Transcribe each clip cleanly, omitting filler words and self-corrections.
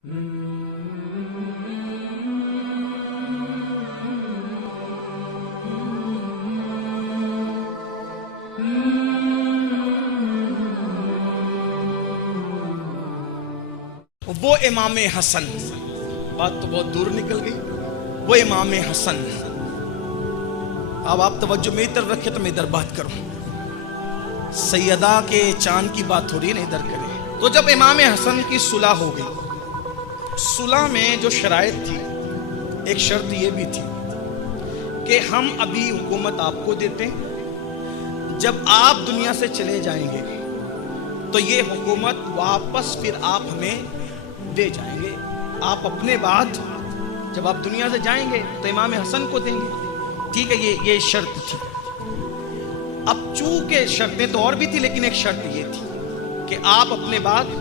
وہ امام حسن، بات تو بہت دور نکل گئی، وہ امام حسن۔ اب آپ توجہ میری طرف رکھیں تو میں ادھر بات کروں، سیدہ کے چاند کی بات ہو رہی ہے نا، ادھر کریں۔ تو جب امام حسن کی صلح ہو گئی، صلح میں جو شرائط تھی، ایک شرط یہ بھی تھی کہ ہم ابھی حکومت آپ کو دیتے ہیں، جب آپ دنیا سے چلے جائیں گے تو یہ حکومت واپس پھر آپ ہمیں دے جائیں گے۔ آپ اپنے بعد جب آپ دنیا سے جائیں گے تو امام حسن کو دیں گے، ٹھیک ہے، یہ شرط تھی۔ اب چونکہ شرطیں تو اور بھی تھی، لیکن ایک شرط یہ تھی کہ آپ اپنے بعد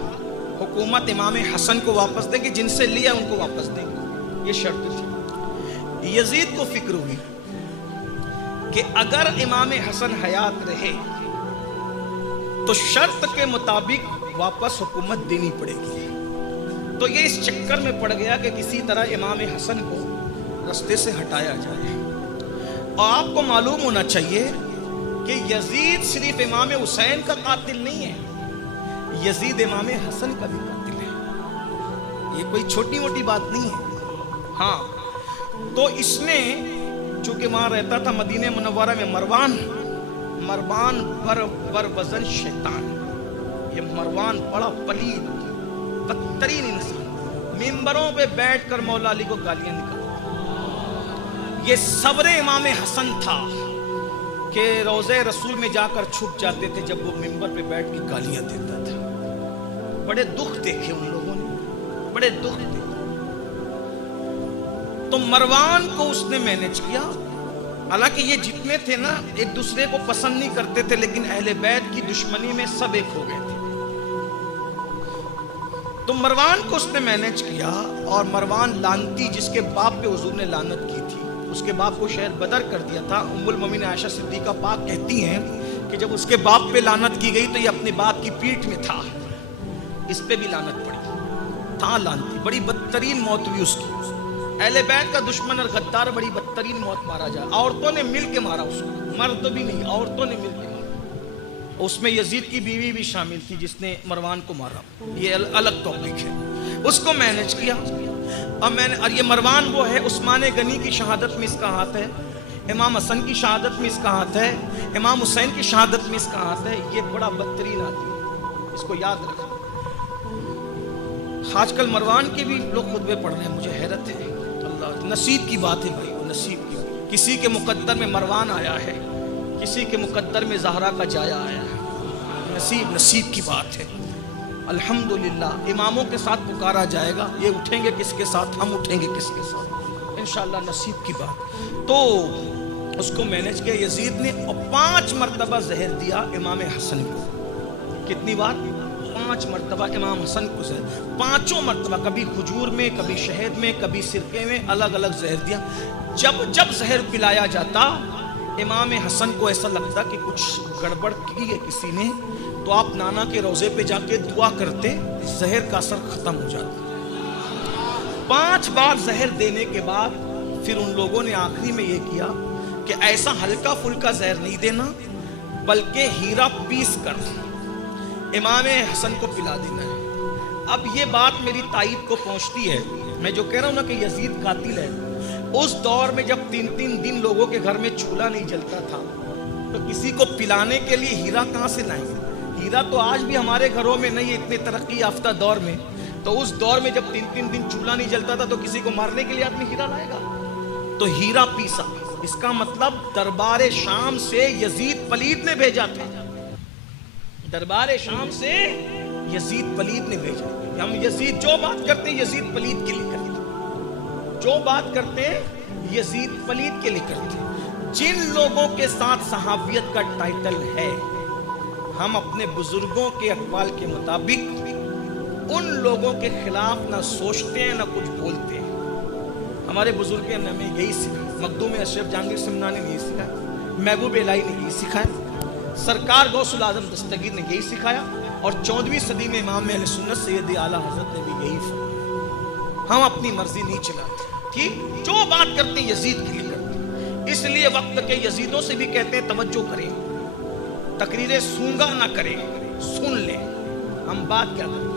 حکومت امام حسن کو واپس دیں گے، جن سے لیا ان کو واپس دیں گے، یہ شرط تھی۔ یزید کو فکر ہوئی کہ اگر امام حسن حیات رہے تو شرط کے مطابق واپس حکومت دینی پڑے گی، تو یہ اس چکر میں پڑ گیا کہ کسی طرح امام حسن کو رستے سے ہٹایا جائے۔ اور آپ کو معلوم ہونا چاہیے کہ یزید صرف امام حسین کا قاتل نہیں ہے، یزید امام حسن کا بھی قاتل ہے، یہ کوئی چھوٹی موٹی بات نہیں ہے۔ ہاں، تو اس نے چونکہ وہاں رہتا تھا مدینہ منورہ میں مروان بر وزن شیطان، یہ مروان بڑا پلید بدترین انسان، ممبروں پہ بیٹھ کر مولا علی کو گالیاں نکالتا۔ یہ صبر امام حسن تھا کہ روضہ رسول میں جا کر چھپ جاتے تھے جب وہ ممبر پہ بیٹھ کے گالیاں دیتا تھا۔ بڑے دکھ دیکھے ان لوگوں نے، بڑے دکھ دیکھے۔ تو مروان کو اس نے مینج کیا، حالانکہ یہ جتنے تھے نا ایک دوسرے کو پسند نہیں کرتے تھے، لیکن اہل بیت کی دشمنی میں سب ایک ہو گئے تھے۔ تو مروان کو اس نے مینج کیا، اور مروان لانتی جس کے باپ پہ حضور نے لعنت کی تھی، اس کے باپ کو شہر بدر کر دیا تھا۔ ام المومنین عائشہ صدیقہ پاک کہتی ہیں کہ جب اس کے باپ پہ لعنت کی گئی تو یہ اپنے باپ کی پیٹھ میں تھا، اس پہ بھی لعنت پڑی تھا، لانتی، بڑی بدترین موت ہوئی اس کی۔ اہل بیت کا دشمن اور غدار بڑی بدترین موت مارا جائے، عورتوں نے مل کے مارا اس کو، مرد بھی نہیں، عورتوں نے مل کے مارا۔ اس میں یزید کی بیوی بھی شامل تھی جس نے مروان کو مارا، یہ الگ ٹاپک ہے۔ اس کو مینج کیا، اور یہ مروان وہ ہے، عثمان غنی کی شہادت میں اس کا ہاتھ ہے، امام حسن کی شہادت میں اس کا ہاتھ ہے، امام حسین کی شہادت میں اس کا ہاتھ ہے۔ یہ بڑا بدترین آدمی ہے، اس کو یاد رکھنا۔ آج کل مروان کے بھی لوگ خطبے پڑھ رہے ہیں، مجھے حیرت ہے۔ اللہ، نصیب کی بات ہے بھائی، وہ نصیب کی، کسی کے مقدر میں مروان آیا ہے، کسی کے مقدر میں زہرا کا جایا آیا ہے، نصیب کی بات ہے۔ الحمدللہ اماموں کے ساتھ پکارا جائے گا، یہ اٹھیں گے کس کے ساتھ، ہم اٹھیں گے کس کے ساتھ، انشاءاللہ نصیب کی بات۔ تو اس کو مینج کیا یزید نے، اور 5 مرتبہ زہر دیا امام حسن کو۔ کتنی بار؟ 5 مرتبہ امام حسن کو زہر، 5 مرتبہ، کبھی کھجور میں، کبھی شہد میں، کبھی سرکے میں، الگ الگ زہر دیا۔ جب زہر پلایا جاتا امام حسن کو ایسا لگتا کہ کچھ گڑبڑ کی ہے کسی نے، تو آپ نانا کے روضے پہ جا کے دعا کرتے، زہر کا اثر ختم ہو جاتا۔ 5 بار زہر دینے کے بعد پھر ان لوگوں نے آخری میں یہ کیا کہ ایسا ہلکا پھلکا زہر نہیں دینا، بلکہ ہیرا پیس کر امام حسن کو پلا دینا ہے۔ اب یہ بات میری تائید کو پہنچتی ہے، میں جو کہہ رہا ہوں نا کہ یزید قاتل ہے، اس دور میں جب 3 دن لوگوں کے گھر میں چولہا نہیں جلتا تھا تو کسی کو پلانے کے لیے ہیرا کہاں سے لائیں گے؟ ہیرا تو آج بھی ہمارے گھروں میں نہیں ہے اتنے ترقی یافتہ دور میں، تو اس دور میں جب 3 دن چولہا نہیں جلتا تھا تو کسی کو مارنے کے لیے آدمی ہیرا لائے گا؟ تو ہیرا پیسا، اس کا مطلب دربار شام سے یزید پلید نے بھیجا تھا، دربار شام سے یزید پلید نے بھیجا۔ ہم یزید جو بات کرتے ہیں یزید پلید کے لیے کرتے، جو بات کرتے ہیں یزید پلید کے لیے کرتے ہیں۔ جن لوگوں کے ساتھ صحابیت کا ٹائٹل ہے، ہم اپنے بزرگوں کے اقوال کے مطابق ان لوگوں کے خلاف نہ سوچتے ہیں نہ کچھ بولتے ہیں۔ ہمارے بزرگوں نے ہمیں یہی سکھایا، مخدوم اشرف جہانگیر سمنانی نے یہی سکھایا، محبوب الہی نے یہی سکھایا، سرکار غوث العظم دستگیر نے یہی سکھایا، اور 14ویں صدی میں امام اہل سنت سید اعلیٰ حضرت نے بھی یہی فرمایا۔ ہم اپنی مرضی نہیں چلاتے، ٹھیک؟ جو بات کرتے ہیں یزید کے لیے کرتے ہیں۔ اس لیے وقت کے یزیدوں سے بھی کہتے ہیں توجہ کریں، تقریریں سونگا نہ کریں، سن لیں ہم بات کیا کریں۔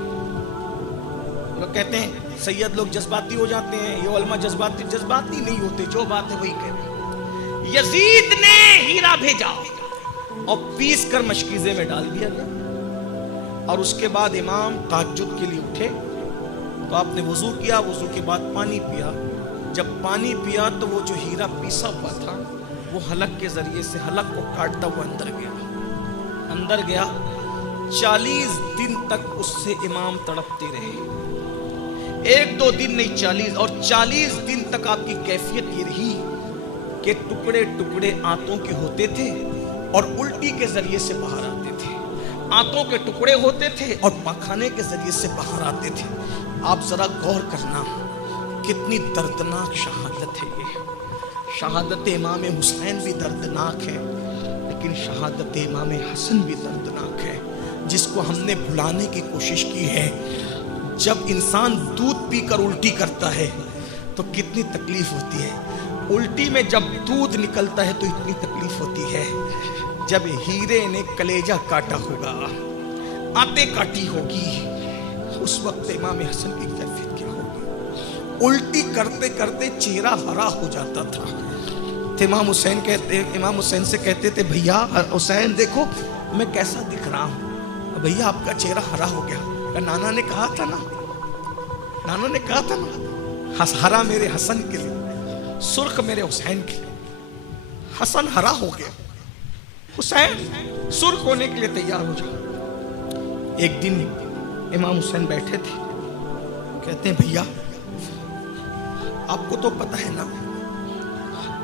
لوگ کہتے ہیں سید لوگ جذباتی ہو جاتے ہیں، یہ علماء جذباتی نہیں ہوتے، جو بات ہے وہی کہہ رہے ہیں۔ یزید نے ہیرا بھیجا اور پیس کر مشکیزے میں ڈال دیا گیا، اور اس کے بعد امام تہجد کے لیے اٹھے تو آپ نے وضو کیا، وضو کے بعد پانی پیا۔ جب پانی پیا تو وہ جو ہیرا پیسا ہوا تھا وہ حلق کے ذریعے سے حلق کو کاٹتا ہوا اندر گیا۔ 40 دن تک اس سے امام تڑپتے رہے، 1-2 دن نہیں 40، اور 40 دن تک آپ کی کیفیت یہ رہی کہ ٹکڑے ٹکڑے آنتوں کے ہوتے تھے اور الٹی کے ذریعے سے باہر آتے تھے، آنتوں کے ٹکڑے ہوتے تھے اور پاخانے کے ذریعے سے باہر آتے تھے۔ آپ ذرا غور کرنا کتنی دردناک شہادت ہے یہ۔ شہادت امام حسین بھی دردناک ہے، لیکن شہادت امام حسن بھی دردناک ہے، جس کو ہم نے بھلانے کی کوشش کی ہے۔ جب انسان دودھ پی کر الٹی کرتا ہے تو کتنی تکلیف ہوتی ہے، الٹی میں جب دودھ نکلتا ہے تو اتنی تکلیف ہوتی ہے۔ جب ہیرے نے کلیجہ کاٹا ہوگا، آنتیں کاٹی ہوگی، اس وقت امام حسن کی کیفیت کیا ہوگی؟ الٹی کرتے کرتے چہرہ ہرا ہو جاتا تھا۔ امام حسین سے کہتے تھے بھیا حسین دیکھو میں کیسا دکھ رہا ہوں، بھیا آپ کا چہرہ ہرا ہو گیا۔ نانا نے کہا تھا نا ہرا میرے حسن کے لیے، سرخ میرے حسین کے لیے۔ حسن ہرا ہو گیا، حسین سرخ ہونے کے لیے تیار ہو جاؤ۔ ایک دن امام حسین بیٹھے تھے، کہتے ہیں بھیا آپ کو تو پتہ ہے نا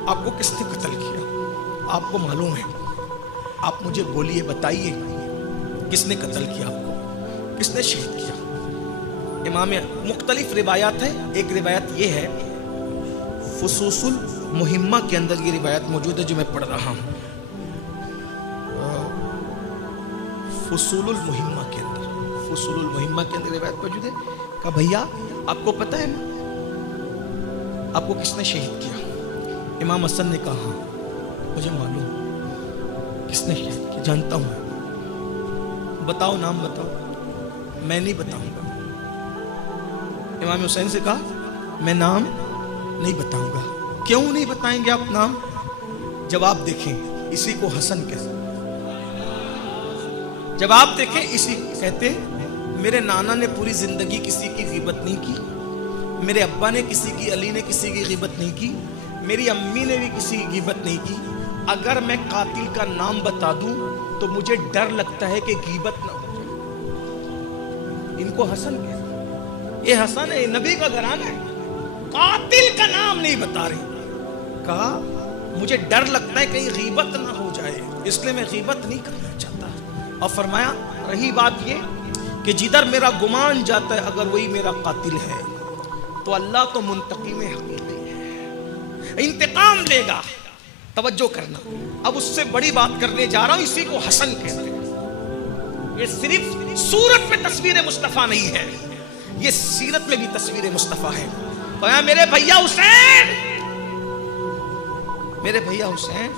آپ کو کس نے قتل کیا؟ آپ کو معلوم ہے؟ آپ مجھے بولیے، بتائیے کس نے قتل کیا، آپ کو کس نے شہید کیا؟ امام مختلف روایات ہیں، ایک روایت یہ ہے، فصوص المہمہ کے اندر یہ روایت موجود ہے جو میں پڑھ رہا ہوں، فصول المہمہ کے اندر روایت موجود ہے کہ بھیا آپ کو پتہ ہے نا آپ کو کس نے شہید کیا؟ امام حسن نے کہا ہاں مجھے معلوم کس نے شہید کیا، جانتا ہوں، بتاؤ نام بتاؤ۔ میں نہیں بتاؤں گا۔ امام حسین سے کہا میں نام نہیں بتاؤں گا۔ کیوں نہیں بتائیں گے آپ نام؟ جب آپ دیکھیں اسی کو حسن کہتے، جب آپ دیکھیں اسی کہتے میرے نانا نے پوری زندگی کسی کی غیبت نہیں کی، میرے ابا نے کسی کی، علی نے کسی کی غیبت نہیں کی، میری امی نے بھی کسی کی غیبت نہیں کی۔ اگر میں قاتل کا نام بتا دوں تو مجھے ڈر لگتا ہے کہ غیبت نہ ہو جائے۔ ان کو حسن کہتے، یہ حسن ہے، نبی کا گھرانہ ہے، قاتل کا نام نہیں بتا رہے۔ کہا مجھے ڈر لگتا ہے کہیں غیبت نہ ہو جائے، اس لیے میں غیبت نہیں کرنا چاہتا۔ اور فرمایا رہی بات یہ کہ جدھر میرا گمان جاتا ہے اگر وہی میرا قاتل ہے تو اللہ تو منتقم حقیقی ہے، انتقام لے گا۔ توجہ کرنا، اب اس سے بڑی بات کرنے جا رہا ہوں، اسی کو حسن کہتے ہیں۔ یہ صرف صورت میں تصویر مصطفیٰ نہیں ہے، یہ سیرت میں بھی تصویر مصطفیٰ ہے۔ میرے بھیا حسین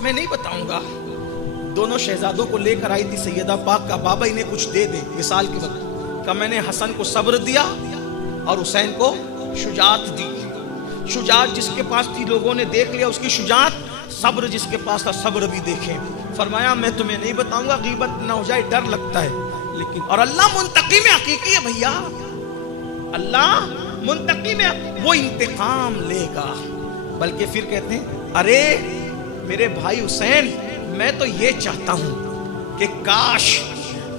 میں نہیں بتاؤں گا۔ دونوں شہزادوں کو لے کر آئی تھی سیدہ پاک کا بابا انہیں کچھ دے دے وصال کے وقت، کہ میں نے حسن کو صبر دیا اور حسین کو شجاعت دی۔ شجاعت جس کے پاس تھی لوگوں نے دیکھ لیا اس کی شجاعت، صبر جس کے پاس تھا صبر بھی دیکھیں۔ فرمایا میں تمہیں نہیں بتاؤں گا، غیبت نہ ہو جائے، ڈر لگتا ہے، لیکن اور اللہ منتقم حقیقی ہے بھیا، اللہ منتقم ہے، وہ انتقام لے گا۔ بلکہ پھر کہتے ہیں ارے میرے بھائی حسین میں تو یہ چاہتا ہوں کہ کاش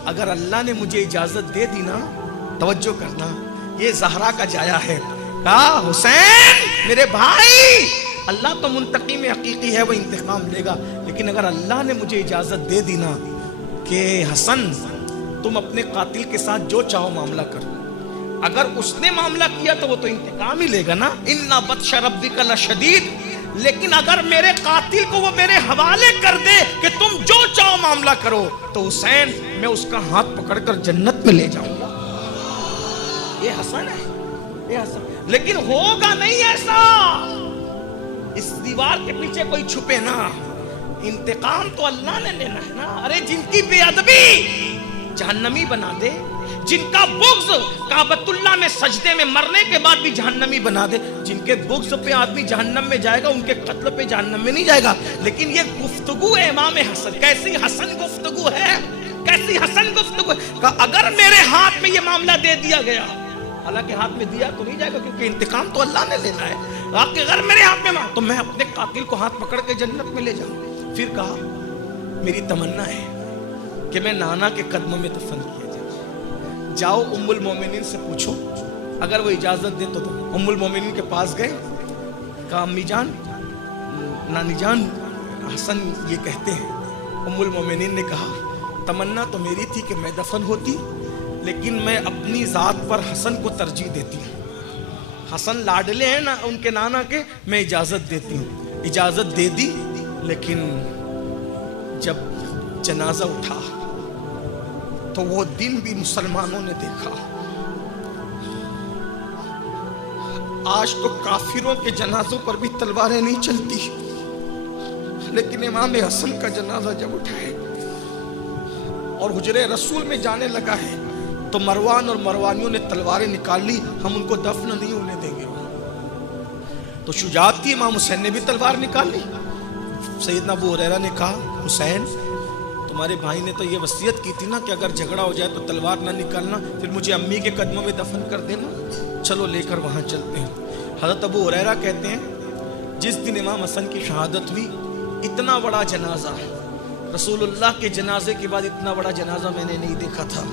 اگر اللہ نے مجھے اجازت دے دی نا، توجہ کرنا یہ زہرا کا جایا ہے، کہا حسین میرے بھائی اللہ تو منتقم حقیقی ہے، وہ انتقام لے گا، لیکن اگر اللہ نے مجھے اجازت دے دی نا کہ حسن تم اپنے قاتل کے ساتھ جو چاہو معاملہ کرو، اگر اس نے معاملہ کیا تو وہ تو انتقام ہی لے گا نا، اِنَّ بَطْشَ رَبِّكَ لَشَدِيدٌ، لیکن اگر میرے قاتل کو وہ میرے حوالے کر دے کہ تم جو چاہو معاملہ کرو تو حسین میں اس کا ہاتھ پکڑ کر جنت میں لے جاؤں گا۔ یہ حسن ہے، اے حسن. لیکن ہوگا نہیں ایسا. اس دیوار کے پیچھے کوئی چھپے نا. انتقام تو اللہ نے لینا ہے نا. ارے جن کی بے ادبی جہنمی بنا دے, جن کا بغض کعبۃ اللہ میں سجدے میں مرنے کے بعد بھی جہنمی بنا دے, جن کے بغض پہ آدمی جہنم میں جائے گا ان کے قتل پہ جہنم میں نہیں جائے گا. لیکن یہ گفتگو ہے امام حسن, کیسی حسن گفتگو ہے, کیسی حسن گفتگو ہے. کہ اگر میرے ہاتھ میں یہ معاملہ دے دیا گیا, حالانکہ ہاتھ میں دیا تو نہیں جائے گا کیونکہ انتقام تو اللہ نے لینا ہے, اگر میرے ہاتھ میں تو میں اپنے قاتل کو ہاتھ پکڑ کے جنت میں لے جاؤں. پھر کہا میری تمنا ہے کہ میں نانا کے قدموں میں دفن کیا جائے. جاؤ ام المومنین سے پوچھو, اگر وہ اجازت دے تو دو. ام المومنین کے پاس گئے, کہا امی جان, نانی جان, حسن یہ کہتے ہیں. ام المومنین نے کہا تمنا تو میری تھی کہ میں دفن ہوتی, لیکن میں اپنی ذات پر حسن کو ترجیح دیتی ہوں. حسن لاڈلے ہیں نا ان کے نانا کے, میں اجازت دیتی ہوں. اجازت دے دی, لیکن جب جنازہ اٹھا تو وہ دن بھی مسلمانوں نے دیکھا. آج تو کافروں کے جنازوں پر بھی تلواریں نہیں چلتی, لیکن امام حسن کا جنازہ جب اٹھائے اور حجرے رسول میں جانے لگا ہے تو مروان اور مروانیوں نے تلواریں نکال لی, ہم ان کو دفن نہیں ہونے دیں گے. تو شجاعت تھی, امام حسین نے بھی تلوار نکال لی. سیدنا ابو ہریرہ نے کہا حسین تمہارے بھائی نے تو یہ وصیت کی تھی نا کہ اگر جھگڑا ہو جائے تو تلوار نہ نکالنا, پھر مجھے امی کے قدموں میں دفن کر دینا, چلو لے کر وہاں چلتے ہیں. حضرت ابو ہریرہ کہتے ہیں جس دن امام حسن کی شہادت ہوئی, اتنا بڑا جنازہ, رسول اللہ کے جنازے کے بعد اتنا بڑا جنازہ میں نے نہیں دیکھا تھا.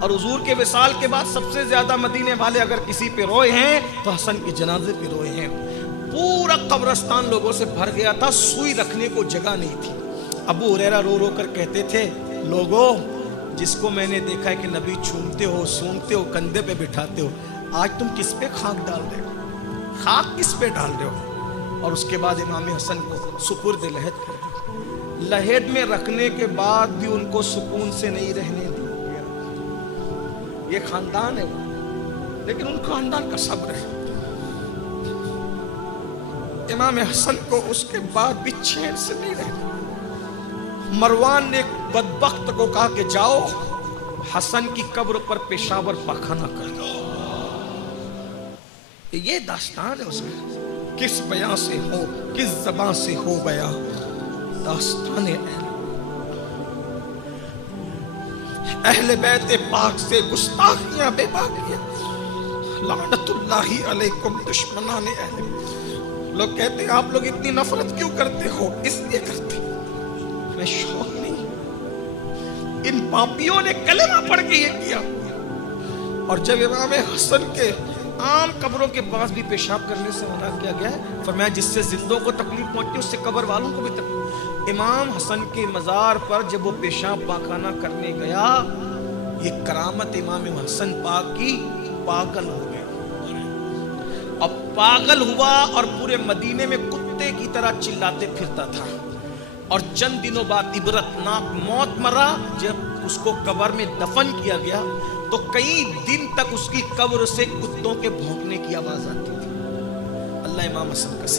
اور حضور کے وصال کے بعد سب سے زیادہ مدینے والے اگر کسی پہ روئے ہیں تو حسن کے جنازے پہ روئے ہیں. پورا قبرستان لوگوں سے بھر گیا تھا, سوئی رکھنے کو جگہ نہیں تھی. ابو ہریرہ رو رو کر کہتے تھے لوگوں, جس کو میں نے دیکھا ہے کہ نبی چھومتے ہو, سونگتے ہو, کندھے پہ بٹھاتے ہو, آج تم کس پہ خاک ڈال رہے ہو, خاک کس پہ ڈال رہے ہو. اور اس کے بعد امام حسن کو سپرد لحد کر دیا. لحد میں رکھنے کے بعد بھی ان کو سکون سے نہیں رہنے دیا. یہ خاندان ہے وہ, لیکن ان خاندان کا صبر ہے. امام حسن کو اس کے بعد بھی چین سے نہیں رہے. مروان نے ایک بدبخت کو کہا کہ جاؤ حسن کی قبر پر پیشاب اور پاخانہ کر دو. یہ داستان ہے اس میں, کس بیان سے ہو, کس زبان سے ہو بیان, داستان اہل بیت پاک سے گستاخیاں بے باقیاں, لعنت اللہ علیکم دشمنان اہل. لوگ کہتے ہیں آپ لوگ اتنی نفرت کیوں کرتے ہو, اس لیے کرتے میں شوق نہیں. ان پاپیوں نے کلمہ پڑھ کے یہ کیا. اور جب امام حسن کے عام قبروں کے پاس بھی پیشاب کرنے سے منع کیا گیا ہے, فرمایا جس سے زندوں کو تکلیف پہنچتی اس سے قبر والوں کو بھی تکلیف. امام حسن کے مزار پر جب وہ پیشاب پاخانہ کرنے گیا, یہ کرامت امام حسن پاک کی, پاگل ہو گیا. اب پاگل ہوا اور پورے مدینے میں کتے کی طرح چلاتے پھرتا تھا. اور چند دنوں بعد عبرتناک موت مرا. جب اس کو قبر میں دفن کیا گیا تو کئی دن تک اس کی قبر سے کتوں کے بھونکنے کی آواز آتی تھی. اللہ امام حسن کا